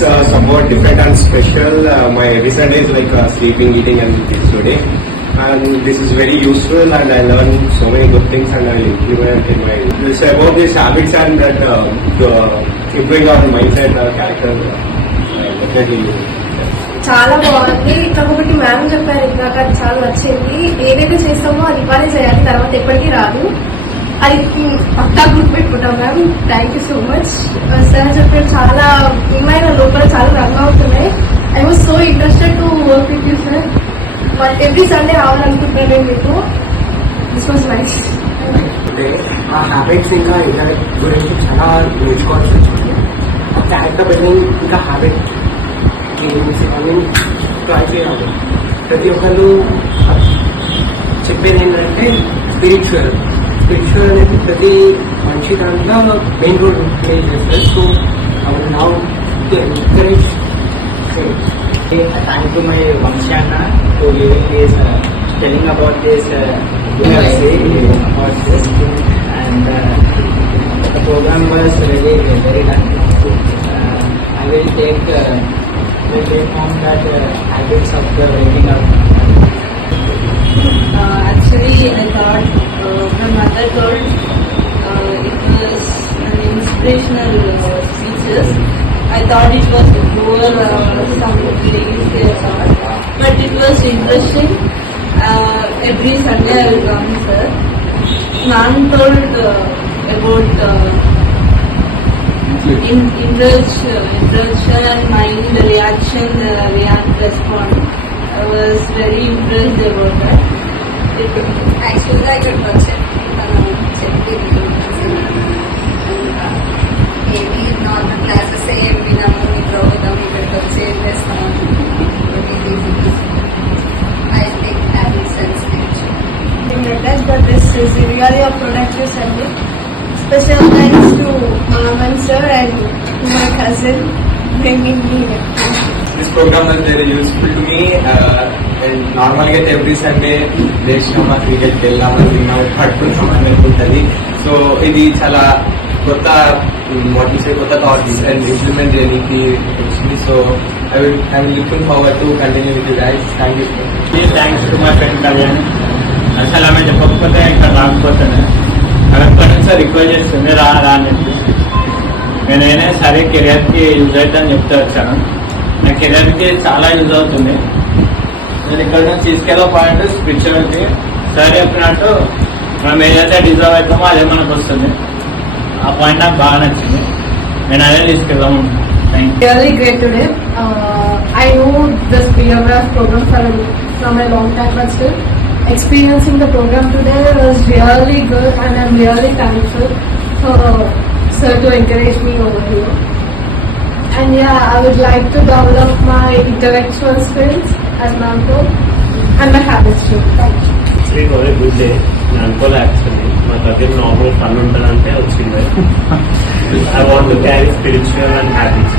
somewhat different and special. My recent is like sleeping, eating, and this today. And this is very useful, and I learned so many good things, and I will implement in my. It's about these habits and that improving our mindset, our character. Definitely. చాలా బాగుంది. ఇంకొకటి మ్యామ్ చెప్పారు, నాకు అది చాలా నచ్చింది. ఏదైతే చేస్తామో అది ఇవ్వాలి చేయాలి, తర్వాత ఎప్పటికీ రాదు. అది పక్కా గుర్తు పెట్టుకుంటాం ma'am. Thank you so much. Sir చెప్పారు చాలా ఉన్నాయి, లోపల చాలా రన్ అవుతున్నాయి. I was so interested to work with you sir. Every Sunday రావాలనుకుంటున్నాను నేను మీకు. This was nice. ఆ హ్యాబిట్స్ ఇంకా ఇతర గురించి చాలా నేర్చుకోవాల్సి వచ్చింది. ఆ క్యారెక్టర్ బిల్డింగ్ ఇంకా హ్యాబిట్ అన్ని ట్రై చేయాలి. ప్రతి ఒక్కరు చెప్పేది ఏంటంటే స్పిరిచువల్ అనేది ప్రతి మంచి దాంట్లో మెయిన్ రోల్ ప్లే చేస్తారు. So now to encourage. Thank you my Vamshana to giving this telling about this about this, and the program was really very nice. I will take on that habits of the waking up. Actually, I thought my mother told it was an inspirational speeches. I thought it was over some ladies they thought, but it was interesting. Every Sunday I will come, sir. Ma'am told about introduction and mind reaction, react, respond. I was very impressed about that. యాక్చువల్గా ఇక్కడ వచ్చాను, తను చెప్తే ఏమి normal classes ఏం వినాము, ఇప్పుడు అవుతాం, ఇక్కడికి వచ్చి ఏం చేస్తాము. I think habits and spiritual. But this is really a productive Sunday. Special thanks to Mom and Sir and to my cousin bringing me here. This program was very useful to me. And normally get every Sunday లేచినామా క్రికెట్కి వెళ్ళామా తిన్నాము పట్టుకుంటాం అని ఉంటుంది. సో ఇది చాలా కొత్త కొత్త థాట్స్ అండ్ ఇంప్లిమెంట్ చేయడానికి వచ్చింది. So I will looking forward to continue with you guys. Thank you. Thanks to my friend Kalyan. అసలు ఆమె చెప్పకపోతే ఇక్కడ రాకపోతాను. అది ఎప్పటి నుంచో రిక్వెస్ట్ చేస్తుంది రా అని చెప్పేసి నేనే సరే కెరియర్కి యూజ్ అవుతుందని చెప్తే వచ్చాను. నా కెరియర్కి చాలా యూజ్ అవుతుంది. నేను ఇక్కడ నుంచి తీసుకెళ్ళే పాయింట్ స్పిరిచువాలిటీ. సరే చెప్పినట్టు మనం ఏదైతే డిజర్వ్ అవుతామో అదే మనకు వస్తుంది. ఆ పాయింట్ నాకు బాగా నచ్చింది. నేను అదే తీసుకెళ్దాము. Really great today. I know this PMRF program from a long time, but still experiencing the program today was really good, and I'm really thankful for Sir to encourage me over here. And yeah, I would like to develop my intellectual skills as ma'am told, and my habits too. Thank you. It was a good day. నేను అనుకోలే యాక్చువల్లీ మా దగ్గర normal fun ఉంటుందంటే వచ్చింది. I want to carry spiritual and habits.